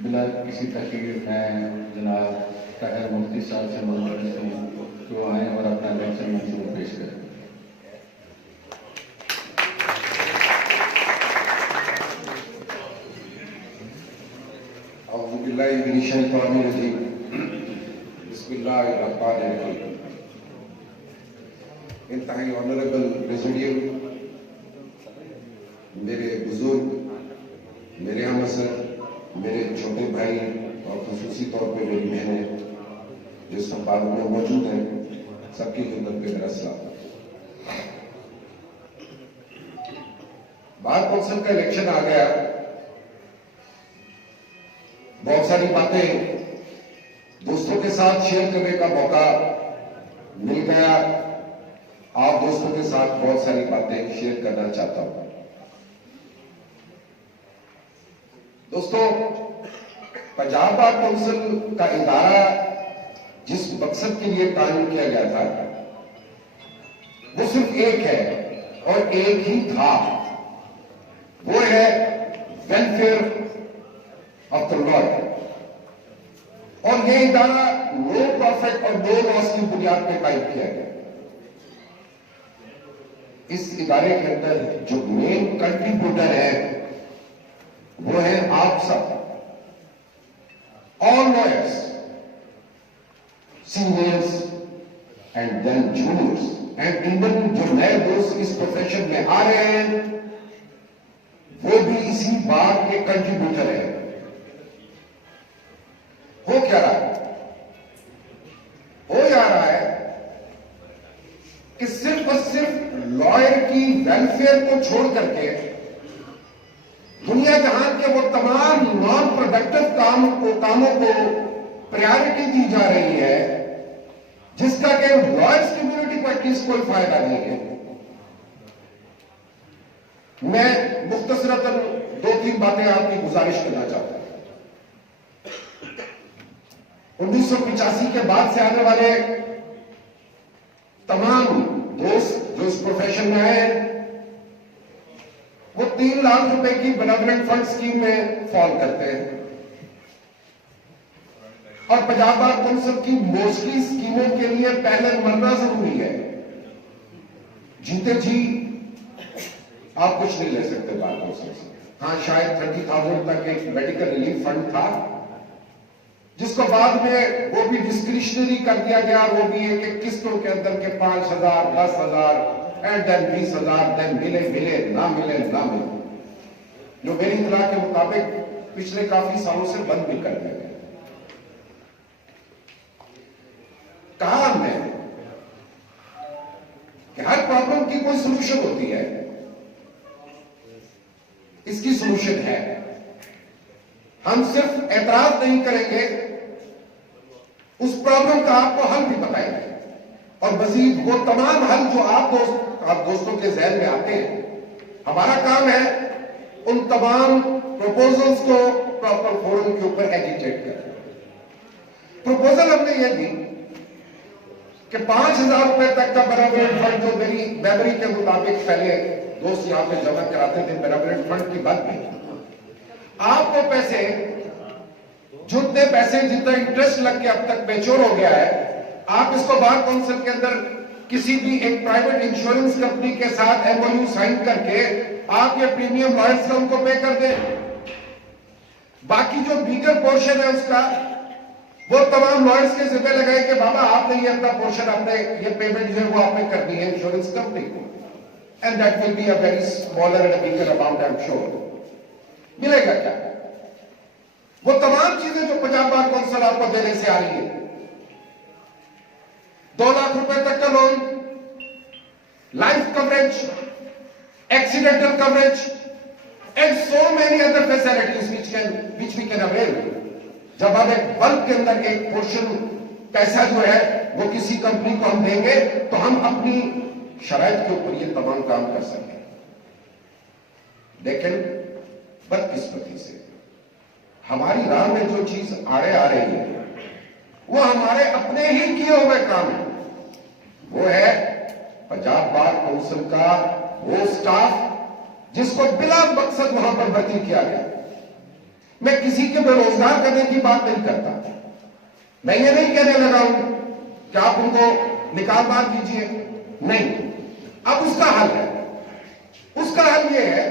बिना किसी तकलीफ में जनाब ताहिर मुफ्ती साहब से मुलाकात की जो आए और अपना लेक्चर मंजूर पेश करें। इंतहाई ऑनरेबल प्रेसिडियम, मेरे बुजुर्ग, मेरे हमअसर, मेरे छोटे भाई और खुसूसी तौर पे मेरी बहनें जो संपादक में मौजूद हैं, सबकी खिदमत पे मेरा सलाम। बार कौंसिल का इलेक्शन आ गया, बहुत सारी बातें दोस्तों के साथ शेयर करने का मौका मिल गया। आप दोस्तों के साथ बहुत सारी बातें शेयर करना चाहता हूं। दोस्तों, पंजाब बार कौंसिल का इदारा जिस मकसद के लिए कायम किया गया था वो सिर्फ एक है और एक ही था, वो है वेलफेयर ऑफ द लॉ। और ये इदारा नो प्रॉफिट और नो लॉस की बुनियाद पर कायम किया गया। इस इदारे के अंदर जो मेन कंट्रीब्यूटर है वो है आप सब, all lawyers, seniors and then juniors, and even जो नए दोस्त इस प्रोफेशन में आ रहे हैं वो भी इसी बार के कंट्रीब्यूटर है। हो क्या रहा है? हो जा रहा है कि सिर्फ और सिर्फ लॉयर की वेलफेयर को छोड़ करके दुनिया जहां के वो तमाम नॉन प्रोडक्टिव कामों को प्रायोरिटी दी जा रही है जिसका कि लॉयर्स कम्युनिटी को एटलीस्ट कोई फायदा नहीं है। मैं मुख्तसरतन 2-3 बातें आपकी गुजारिश करना चाहता हूं। 1985 के बाद से आने वाले तमाम दोस्त जो इस प्रोफेशन में आए हैं वो 3 लाख रुपए की बेनेवोलेंट फंड स्कीम में फॉल करते हैं और पंजाब बार कौंसिल की मोस्टली स्कीमों के लिए पहले मरना जरूरी है। जीते जी आप कुछ नहीं ले सकते बार कौंसिल से। हाँ, शायद 30,000 तक एक मेडिकल रिलीफ फंड था जिसको बाद में वो भी डिस्क्रिशनरी कर दिया गया, वो भी एक किस्तों के अंदर के 5,000, 10,000 एंड देन 20,000, देन मिले ना मिले। जो मेरी इत्तला के मुताबिक पिछले काफी सालों से बंद भी कर दिया गया। कहा हमने कि हर प्रॉब्लम की कोई सोल्यूशन होती है, इसकी सोल्यूशन है। हम सिर्फ एतराज नहीं करेंगे, उस प्रॉब्लम का आपको हल भी बताएंगे और मजीद वो तमाम हल जो आप दोस्तों के जहन में आते हैं। हमारा काम है उन तमाम प्रपोजल्स को प्रॉपर फोरम के ऊपर एजिटेट करना। प्रपोजल हमने ये दी कि 5,000 रुपए तक का बेनेवोलेंट फंड, जो मेरी मेमोरी के मुताबिक पहले दोस्त यहां पे जमा कराते थे, बेनेवोलेंट फंड की बात भी, आपको पैसे जितने पैसे जितना इंटरेस्ट लग के अब तक मैच्योर हो गया है, आप इसको बार कौंसिल के अंदर किसी भी एक प्राइवेट इंश्योरेंस कंपनी के साथ एमओयू साइन करके आप ये प्रीमियम लॉयर्स का उनको पे कर दें। बाकी जो बीगर पोर्शन है उसका वो तमाम लॉयर्स के जिम्मे लगाए कि बाबा आपने ये अपना पोर्शन, आपने ये पेमेंट जो है वो आपने करनी है इंश्योरेंस कंपनी को, and that will be a very smaller and bigger amount, I am sure. मिलेगा क्या? वो तमाम चीजें जो पंजाब बार कौंसिल आपको देने से आ रही है, 2 लाख रुपए तक का loan, life coverage, accidental coverage and so many other facilities which we can avail. जब हम एक बल्क के अंदर एक पोर्शन पैसा जो है वो किसी कंपनी को हम देंगे तो हम अपनी शराइत के ऊपर ये तमाम काम कर सकें। लेकिन बदकिस्मती से हमारी राह में जो चीज आड़े आ रही है वो हमारे अपने ही किए हुए काम है। वो है पंजाब बार कौंसिल का वो स्टाफ जिसको बिला मकसद वहां पर भर्ती किया गया। मैं किसी के बेरोजगार करने की बात नहीं करता, मैं ये नहीं कहने लगा हूं कि आप उनको निकाल बात कीजिए, नहीं। अब उसका हल है, उसका हल ये है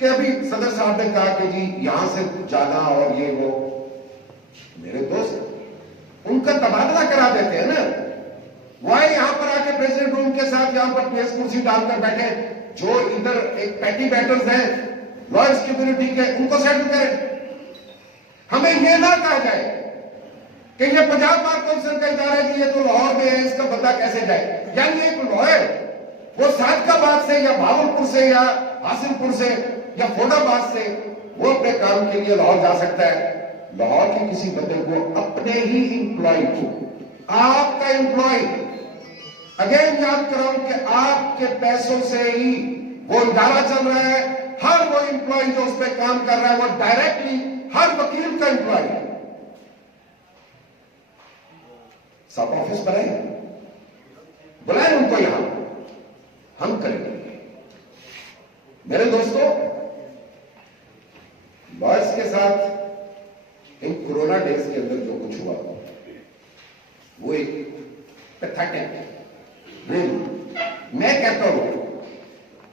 कि अभी सदर साहब ने कहा कि जी यहां से जाना और ये वो, मेरे दोस्त उनका तबादला करा देते हैं ना, वह यहां पर आके प्रेसिडेंट रूम के साथ यहां पर प्लेस कुर्सी डालकर बैठे, जो इधर एक पैटी बैटर्स हैं लॉयर्स कम्युनिटी के, उनको सेटल करें। हमें यह ना कहा जाए कि ये पंजाब बार काउंसिल का इदारा है कि ये तो लाहौर में है, इसका बंदा कैसे जाए। यानी एक लॉयर वो सादकाबाद से या भावलपुर से या हासिलपुर से या फोडाबाद से वो अपने काम के लिए लाहौर जा सकता है। लाहौर के किसी बंदे को अपने ही इंप्लॉय को, आपका इंप्लॉय, अगेन याद कराऊं कि आपके पैसों से ही वो इदारा चल रहा है। हर वो इंप्लॉय जो उस पर काम कर रहा है वो डायरेक्टली हर वकील का इंप्लॉय है। सब ऑफिस बनाए, बुलाए उनको यहां, हम करेंगे। मेरे दोस्तों, लॉयर्स के साथ इन कोरोना डेज के अंदर जो कुछ हुआ वो एक पैथेटिक, मैं कहता हूं,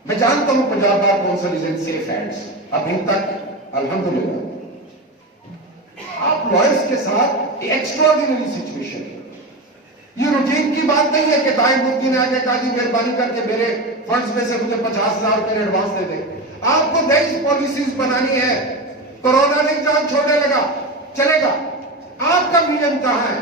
मैं जानता हूं Punjab bar council is in safe hands अभी तक, अल्हम्दुलिल्लाह। आप लॉयर्स के साथ एक्स्ट्राऑर्डिनरी सिचुएशन, ये रूटीन की बात नहीं है कि ताई मुफ्ती ने आके कहा जी मेहरबानी करके मेरे फंड्स में से मुझे 50,000 रुपए एडवांस दे दें। आपको नई पॉलिसीज बनानी है। कोरोना नहीं जान छोड़ने लगा, चलेगा। आपका विजन कहां है?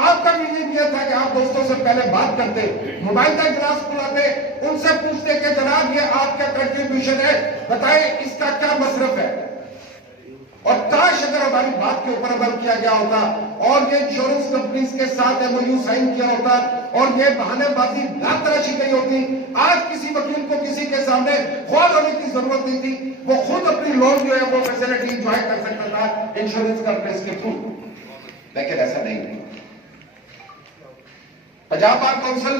आपका विजन यह था कि आप दोस्तों से पहले बात करते, मोबाइल का गिलास बुलाते, उनसे पूछते कि जनाब ये आपका कंट्रीब्यूशन है, बताएं इसका क्या मसरफ है। और काश अगर हमारी बात के ऊपर अमल किया गया होता और ये इंश्योरेंस कंपनीज के साथ एमओयू साइन किया होता और ये बहानेबाजी ना तराशी गई होती, आज किसी वकील को किसी के सामने ख्वाल होने की जरूरत नहीं थी। वो खुद अपनी लोन जो है वो फैसिलिटी इंजॉय कर सकता था इंश्योरेंस कंपनीज के थ्रू, लेकिन ऐसा नहीं हुआ। पंजाब बार काउंसिल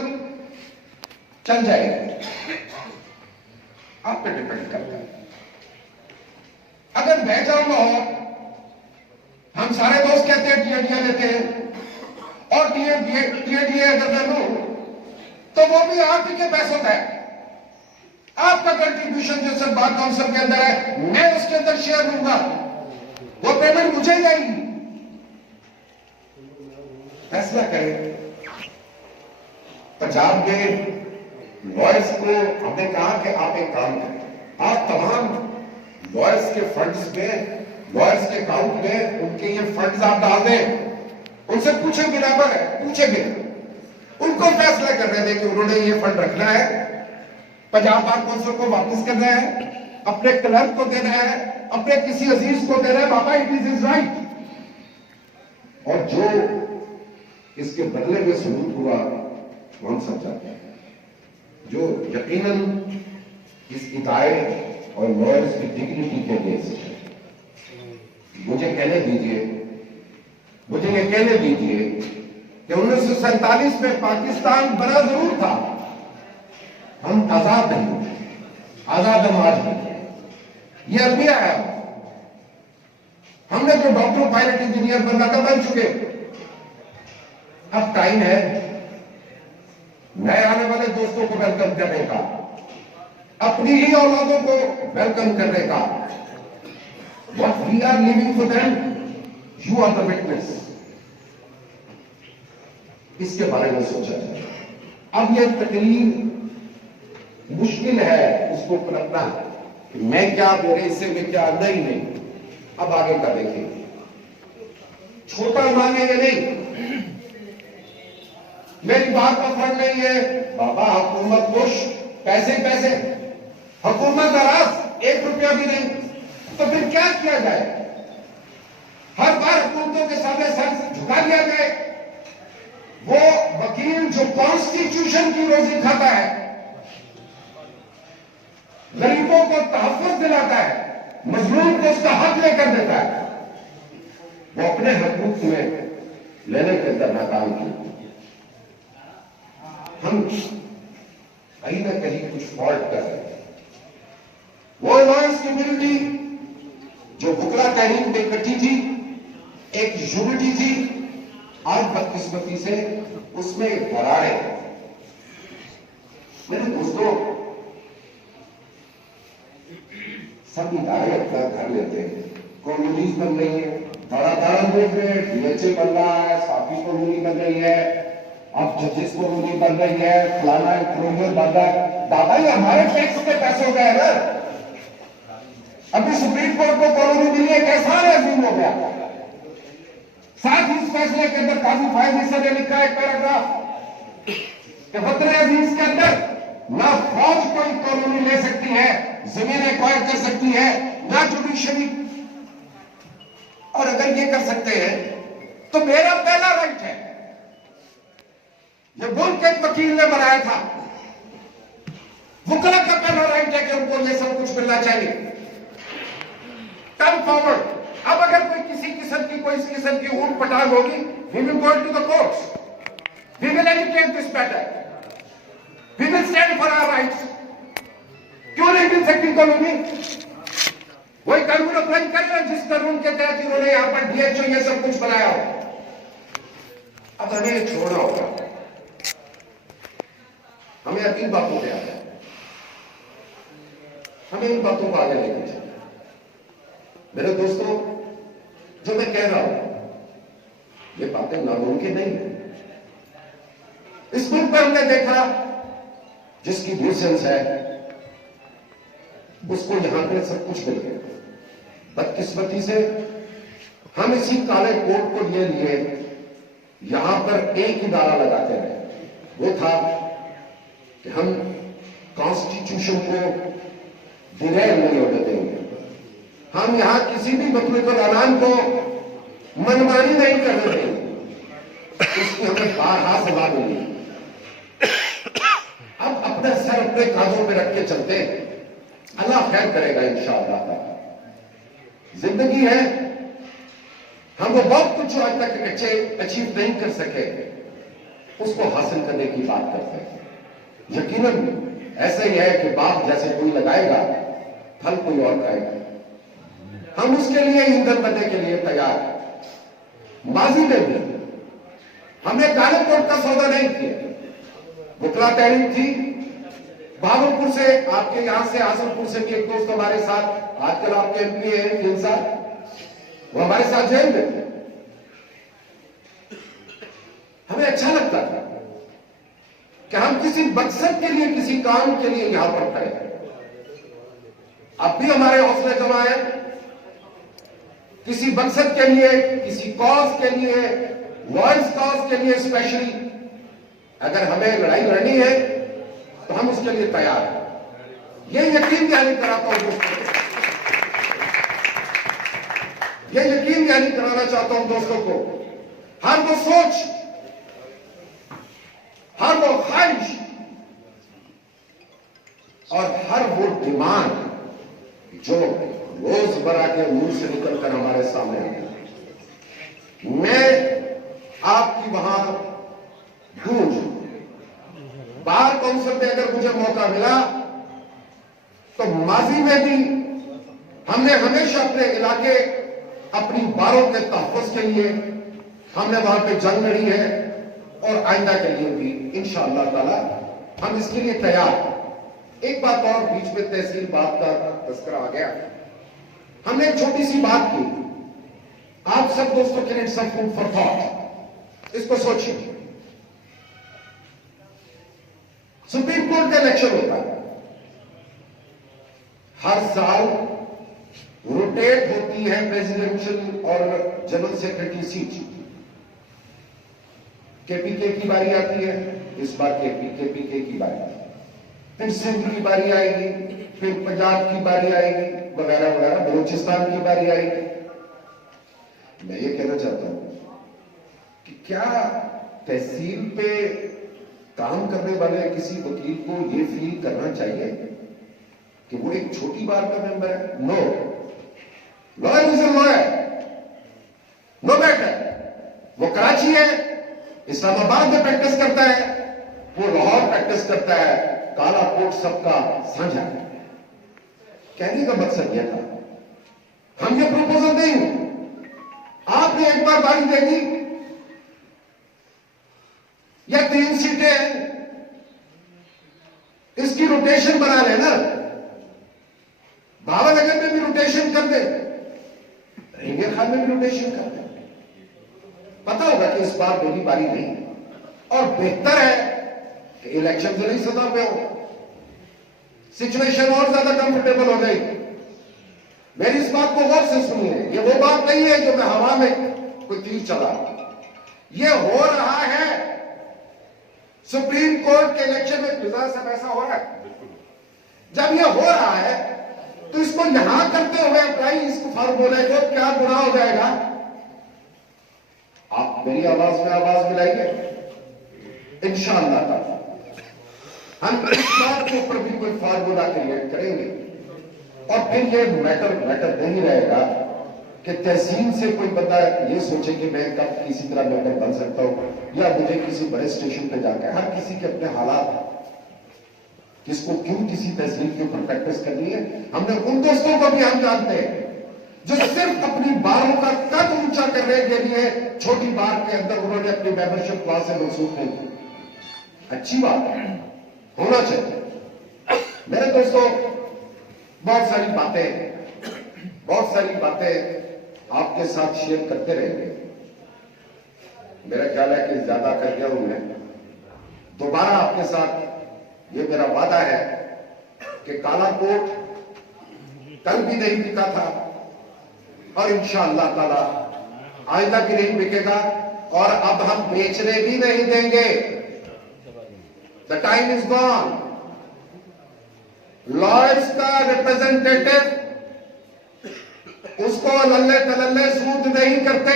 चल जाएगा, आप पे डिपेंड करता है। अगर मैं जाऊं लाहौर, हम सारे दोस्त कहते हैं टीएडीए लेते हैं, और टीएडीए अगर मैं लूं तो वो भी आप ही के पैसों का है। आपका कंट्रीब्यूशन जो सब बार काउंसिल के अंदर है, मैं उसके अंदर शेयर लूंगा, वो पेमेंट मुझे जाएगी। फैसला करें। पंजाब में लॉयर्स को हमने कहा कि आप एक काम करें, आप तमाम लॉयर्स के फंड्स में, लॉयर्स के अकाउंट में उनके ये फंड्स आप डाल दें। उनसे पूछे बराबर है, पूछेंगे, उनको फैसला करने दें कि उन्होंने ये फंड रखना है, पंजाब बार काउंसिल को वापस करना है, अपने क्लर्क को देना है, अपने किसी अजीज को देना है। बाबा इट इज इज राइट। और जो इसके बदले में सलूक हुआ वो हम सब जानते हैं, जो यकीनन इस इदारे और लॉयर्स की डिग्निटी के लिए मुझे कहने दीजिए, मुझे ये कहने दीजिए कि 1947 में पाकिस्तान बना जरूर था, हम आजाद नहीं, आजाद हम आज नहीं। ये अभी आया, हमने जो डॉक्टर पायलट इंजीनियर बनना था बन चुके। अब टाइम है नए आने वाले दोस्तों को वेलकम करने का, अपनी ही औलादों को वेलकम करने का। What we are leaving for them, you are the witness. इसके बारे में सोचा जाए। अब यह तकरीर मुश्किल है उसको पलटना कि मैं क्या, मेरे हिस्से में क्या, नहीं। अब आगे का देखिए, छोटा मानेंगे नहीं। मेरी बात का फर्क नहीं है बाबा, हुकूमत खुश, पैसे पैसे, हुकूमत नाराज, 1 रुपया भी नहीं, तो फिर क्या किया जाए? हर बार हुकूमतों के सामने सर झुका दिया जाए। वो वकील जो कॉन्स्टिट्यूशन की रोजी खाता है, गरीबों को तहफ्फुज़ दिलाता है, मजलूम को उसका हक लेकर देता है, वो अपने हकूक में लेने के अंदर नाकाम किया। हम कहीं ना कहीं कुछ फॉल्ट कर रहे हैं। वो लॉयर्स कम्युनिटी जो बुकला तहरीक में इकट्ठी थी, एक यूनिटी थी, आज बदकिस्मती से उसमें दरारें। मेरे दोस्तों, सब इदारे अपना घर लेते हैं, कॉलोनीज बन रही है, बड़ा दारम देख रहे हैं, डीएचए बन रहा है, साफी कॉलोनी बन रही है, अब जजेस कॉलोनी बन रही है, फलाना कॉलोनी बन रहा है। दादा, ये हमारे टैक्स के पैसों का है ना। अभी सुप्रीम कोर्ट को कॉलोनी मिली है, कैसा अजीम हो गया। साथ ही इस फैसले के अंदर काजी फायद हिस्सा ने लिखा है पैराग्राफ कि वतन अजीज के अंदर ना फौज कोई कॉलोनी ले सकती है, जमीन एक्वायर कर सकती है, ना जुडिशरी। और अगर ये कर सकते हैं तो मेरा पहला राइट है। ये मुल्क के एक वकील ने बनाया था, वकला का पहला राइट है कि उनको ये सब कुछ मिलना चाहिए। Come forward. अब अगर कोई किसी किस्म की कोई इस किस्म की ऊट पटांग होगी, we will go to the courts, we will educate this matter, we will stand for our rights. क्यों नहीं मिल सकती कॉलोनी? वही कानून अप्लाई कर रहे हैं जिस कानून के तहत इन्होंने यहां पर डीएचओ ये सब कुछ बनाया हो। अब हमें छोड़ना होगा, हमें इन बातों पे आना है, हमें इन बातों को आगे लेकर चलना। मेरे दोस्तों, जो मैं कह रहा हूं ये बातें नामुमकिन नहीं है। इस मुल्क पर हमने देखा जिसकी न्यूसेंस है उसको यहां पे सब कुछ मिल गया। बदकिस्मती से हम इसी काले कोट को लिए यहां पर एक इदारा लगाते रहे, वो था कि हम कॉन्स्टिट्यूशन को डिरेल नहीं होने देंगे, हम यहां किसी भी मतलूबुल ऐलान को मनमानी नहीं करने देंगे। इसकी हमें बारहा सजा मिली। अब अपने सर अपने कांधों पे रख के चलते हैं, अल्लाह खैर करेगा इंशाअल्लाह। जिंदगी है, हम वो बहुत कुछ जो आज तक अचीव नहीं कर सके उसको हासिल करने की बात करते हैं। यकीनन ऐसा ही है कि बाप जैसे कोई लगाएगा फल कोई और खाएगा। हम उसके लिए ईंधन बनने के लिए तैयार हैं। माजी में भी हमने काले कोट का सौदा नहीं किया। बुकला तहरीक थी, भागलपुर से, आपके यहां से हासनपुर से भी एक दोस्त हमारे साथ, आजकल आपके एमपी हैं इंसान, वो हमारे साथ जेल में थे। हमें अच्छा लगता था कि हम किसी मकसद के लिए, किसी काम के लिए यहां पर खड़े हैं। अब भी हमारे हौसले जमा है, किसी मकसद के लिए, किसी कॉज के लिए, लॉयर्स कॉज के लिए स्पेशली अगर हमें लड़ाई लड़नी है तो हम उसके लिए तैयार हैं। ये यकीन दहानी कराता हूं दोस्तों, ये यकीन दहानी कराना चाहता हूं दोस्तों को। हर वो सोच, हर वो ख्वाहिश और हर वो डिमांड जो रोजमर्रा के मुंह से निकलकर हमारे सामने है, मैं आपकी वहां गूंज बार काउंसिल में अगर मुझे मौका मिला तो माजी में भी हमने हमेशा अपने इलाके, अपनी बारों के तहफ़्फ़ुज़ के लिए हमने वहां पे जंग लड़ी है और आइंदा के लिए भी इंशाअल्लाह ताला हम इसके लिए तैयार हैं। एक बात और, बीच में तहसील बात का तस्करा आ गया। हमने एक छोटी सी बात की, आप सब दोस्तों के लिए सब फूड फॉर थॉट। इसको सोचिए, सुप्रीम कोर्ट का इलेक्शन होता है, हर साल रोटेट होती है प्रेसिडेंशियल और जनरल सेक्रेटरी सीट। केपीके की बारी आती है, इस बार केपीके की बारी, फिर सिंध की बारी आएगी, फिर पंजाब की बारी आएगी, वगैरह वगैरह, बलूचिस्तान की बारी आएगी। मैं ये कहना चाहता हूं कि क्या तहसील पे काम करने वाले किसी वकील को ये फील करना चाहिए कि वो एक छोटी बार का मेंबर है? No, lawyer is a lawyer, no matter वो कराची है, इस्लामाबाद में प्रैक्टिस करता है, वो लाहौर प्रैक्टिस करता है, काला कोट सबका साझा है। कहने का मकसद यह था, हम ये प्रपोजल देंगे, आपने एक बार बारी देगी या 3 सीटें इसकी रोटेशन बना लेना, भावनगर में भी रोटेशन कर दे, इंडिया खान में भी रोटेशन कर दे। पता होगा कि इस बार मेरी बारी नहीं, और बेहतर है कि इलेक्शन से नहीं सदा पे हो, सिचुएशन और ज्यादा कंफर्टेबल हो गई। मेरी इस बात को गौर से सुनिए, ये वो बात नहीं है जो मैं हवा में कोई तीर चला, ये हो रहा है सुप्रीम कोर्ट के इलेक्शन में। मिजाज साहब ऐसा हो रहा है, जब ये हो रहा है तो इसको यहां करते हुए अप्लाई इसको फार्मूले को क्या गुनाह हो जाएगा? आप मेरी आवाज में आवाज मिलाइए, इंशाअल्लाह ताला हम इस बात के ऊपर भी कोई फार्मूला क्रिएट करेंगे, और फिर ये मैटर नहीं रहेगा कि तहसील से कोई बंदा ये सोचे कि मैं कब किसी तरह मेंबर बन सकता हूं, या मुझे किसी बड़े स्टेशन पे जाकर, हर किसी के अपने हालात, किसको क्यों किसी तहसील के ऊपर प्रैक्टिस करनी है। हमने उन दोस्तों को भी हम जानते हैं जो सिर्फ अपनी बारों का कद ऊंचा करने के लिए छोटी बार के अंदर उन्होंने अपनी मेंबरशिप वहां से मंसूख नहीं की। अच्छी बात है, होना चाहिए। मेरे दोस्तों, बहुत सारी बातें आपके साथ शेयर करते रहेंगे। मेरा ख्याल है कि ज्यादा कर गया हूं मैं। दोबारा आपके साथ ये मेरा वादा है कि काला कोट कल भी नहीं बिका था, और इंशाअल्लाह ताला आइंदा भी नहीं बिकेगा, और अब हम बेचने भी नहीं देंगे। The time is gone. Lawyers का रिप्रेजेंटेटिव उसको लल्ले तलल्ले सूद नहीं करते।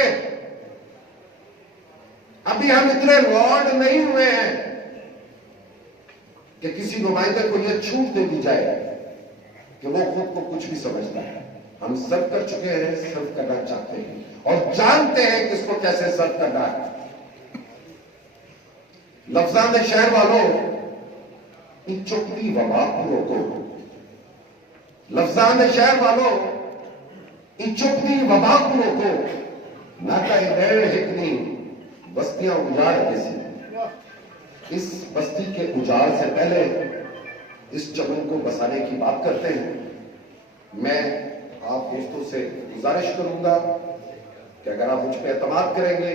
अभी हम इतने लॉर्ड नहीं हुए हैं कि किसी नुमाइंदे को यह छूट दे दी जाए कि वो खुद को कुछ भी समझता है। हम सर्व कर चुके हैं, सर्व करना चाहते हैं, और जानते हैं किसको कैसे सर्व करना है। लफ्जान शहर वालों, इन चुपती वबा को रोको। लफ्जान शहर वालों, इन चुपती वबा को रोको। ना कहीं डेढ़ हिकनी बस्तियां उजाड़ जैसी। इस बस्ती के उजाड़ से पहले इस चमन को बसाने की बात करते हैं। मैं आप दोस्तों से गुजारिश करूंगा कि अगर आप मुझ पर एतमाद करेंगे,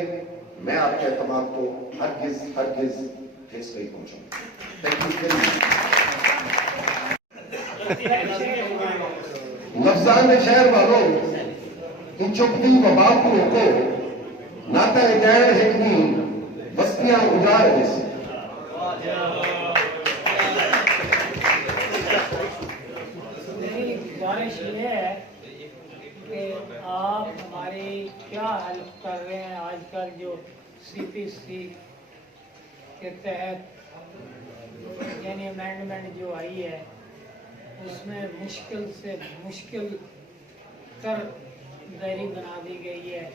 मैं आपके एतमाद को हरगिज ठेस नहीं पहुंचाऊंगा। Thank you. लफ्जान शहर वालों, इन चुपती वबा को रोको। नाता गैर हिकनी बस्तियां उजाड़ जैसी। मेरी गुजारिश ये है कि आप हमारी क्या हेल्प कर रहे हैं। आजकल जो CPC के तहत यानी अमेंडमेंट जो आई है, उसमें मुश्किल से मुश्किल कर दायरी बना दी गई है,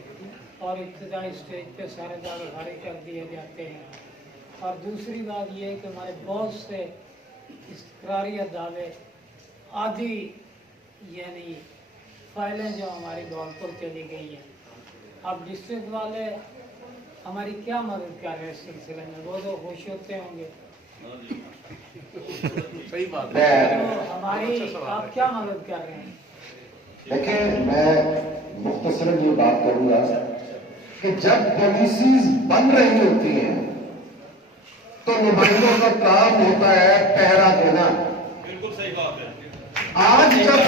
और इब्तदाई स्टेज पे सारे दावे खारिज कर दिए जाते हैं। और दूसरी बात यह है कि हमारे बहुत से इस्तरारिया दावे आधी यानी फाइलें जो हमारी धौलपुर चली गई हैं, अब डिस्ट्रिक्ट वाले हमारी क्या मदद कर रहे हैं इस सिलसिले में? वो तो खुश होते होंगे। सही बात है, तो हमारी आप क्या मदद कर रहे हैं? देखिए, मैं मुख्तसरन ये बात करूंगा कि जब पॉलिसीज बन रही होती हैं तो नुमाइंदों का काम होता है पहरा देना। बिल्कुल सही बात है। आज जब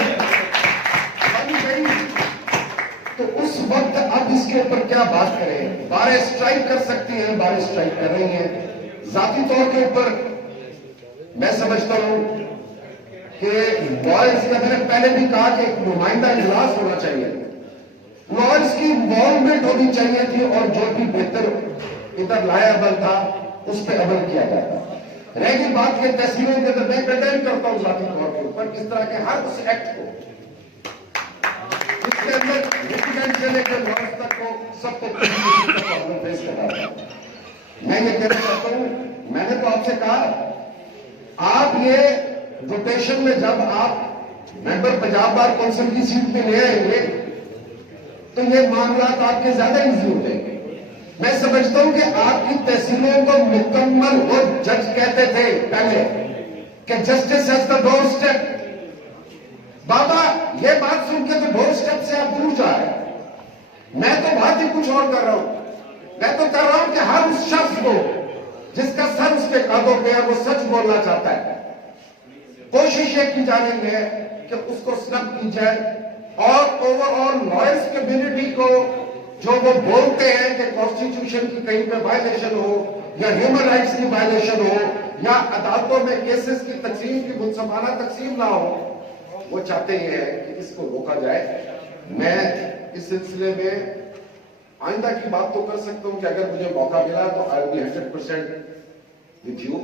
बन गई तो उस वक्त अब इसके ऊपर क्या बात करें? 12 स्ट्राइक कर सकती हैं, 12 स्ट्राइक कर रही हैं। जाती तौर के ऊपर मैं समझता हूं कि लॉयर्स का, मैंने पहले भी कहा कि एक नुमाइंदा इजलास होना चाहिए, लॉयर्स की इन्वॉल्वमेंट होनी चाहिए थी, और जो भी बेहतर इधर लायाबल था उस पर अमल किया जाता। रह गई बात के तहसीलों के अंदर, मैं कंडेम करता हूं जाती तौर के ऊपर इस तरह के हर उस एक्ट को इसके अंदर लिटिगेंट से लेकर लॉयर्स तक को सबको प्रॉब्लम फेस करना है। मैं ये कहना चाहता हूं, मैंने तो आपसे कहा, आप ये रोटेशन में जब आप मेंबर पंजाब बार काउंसिल की सीट पे ले आएंगे तो ये मामला आपके ज्यादा इजी हो जाएंगे। मैं समझता हूं कि आपकी तहसीलों को मुकम्मल, वो जज कहते थे पहले कि justice as the doorstep. बाबा ये बात सुन के तो डोर स्टेप से आप दूर जा रहे हैं। मैं तो बात ही कुछ और कर रहा हूं। मैं तो कह रहा हूं कि हर उस शख्स को जिसका सर उसके कांधों पे है, वो सच बोलना चाहता है, कोशिश ये की जा रही है कि उसको स्नब की जाए। और ओवरऑल लॉयर्स कम्युनिटी को जो वो बोलते हैं कि कॉन्स्टिट्यूशन की कहीं पे वायलेशन हो या ह्यूमन राइट्स की वायलेशन हो या अदालतों में केसेस की तकसीम की मुनसफाना तकसीम ना हो, वो चाहते हैं कि इसको रोका जाए। मैं इस सिलसिले में आइंदा की बात तो कर सकता हूं कि अगर मुझे मौका मिला तो I will be 100% with you,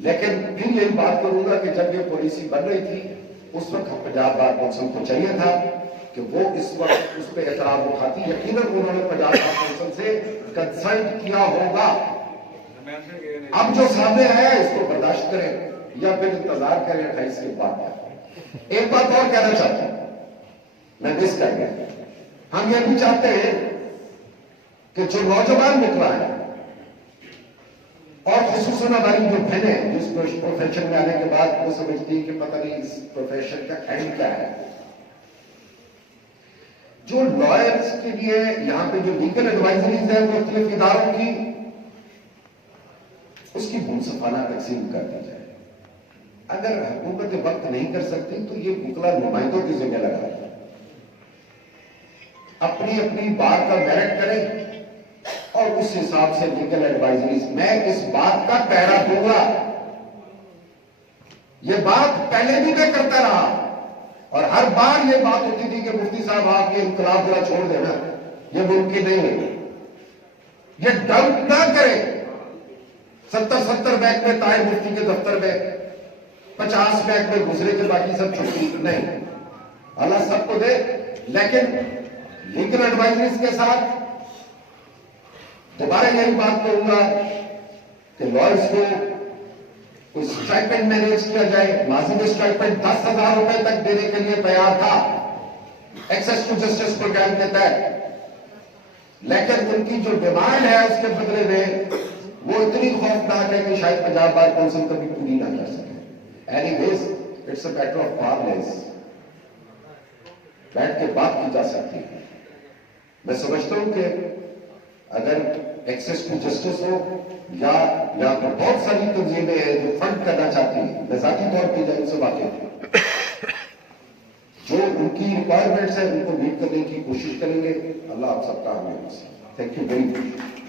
लेकिन फिर यही बात करूंगा कि जब ये पॉलिसी बन रही थी उस वक्त पंजाब बार काउंसिल को चाहिए था कि वो इस वक्त उस पर एतराज उठाती। यकीनन उन्होंने पंजाब बार काउंसिल से कंसल्ट किया होगा। अब जो सामने आया इसको बर्दाश्त करें या फिर इंतजार करें 28 के बाद। एक बात और कहना चाहता हूं, मैं मिस कर गया। हम ये भी चाहते हैं कि जो नौजवान निकला है और खुसूसन हमारी जो बहनें जिस प्रोफेशन में आने के बाद वो समझती है कि पता नहीं इस प्रोफेशन का एंड क्या है, जो लॉयर्स के लिए यहां पे जो लीगल एडवाइजरीज है मुख्तलिफ इदारों की, उसकी मुनसफाना तकसीम कर दी जाए। अगर हुकूमत वक्त नहीं कर सकती तो ये मुकला नुमाइंदों की जिम्मे लगा अपनी अपनी बात का मेरिट करें और उस हिसाब से लीगल एडवाइजरीज। मैं इस बात का पहरा दूंगा, यह बात पहले भी मैं करता रहा और हर बार यह बात होती थी कि मुफ्ती साहब आप ये इनकलाब जरा छोड़ देना, यह मुमकिन नहीं है। यह डाउट ना करें 70 बैग में ताए मुफ्ती के दफ्तर में, 50 बैग में गुजरे के बाकी सब छुट्टी नहीं, अल्लाह सबको दे। लेकिन लीगल एडवाइजरीज के साथ दोबारा यही बात करूंगा कि लॉयर्स को कोई स्टाइपेंड मैनेज किया जाए। माजी में स्टाइपेंड 10,000 रुपए तक देने के लिए तैयार था एक्सेस टू जस्टिस प्रोग्राम के तहत, लेकिन उनकी जो डिमांड है उसके बदले में वो इतनी खौफनाक है कि शायद पंजाब बार काउंसिल कभी पूरी ना कर सके। Anyways it's a matter of parlance, बैठ के बात की जा सकती है। मैं समझता हूं कि अगर एक्सेस टू जस्टिस हो या तो बहुत सारी तंजीमें हैं जो फंड करना चाहती हैं, मैं जाती तौर पर जब उनसे बातें जो उनकी रिक्वायरमेंट्स है उनको मीट करने की कोशिश करेंगे। अल्लाह आप सबका हमें। Thank you very much.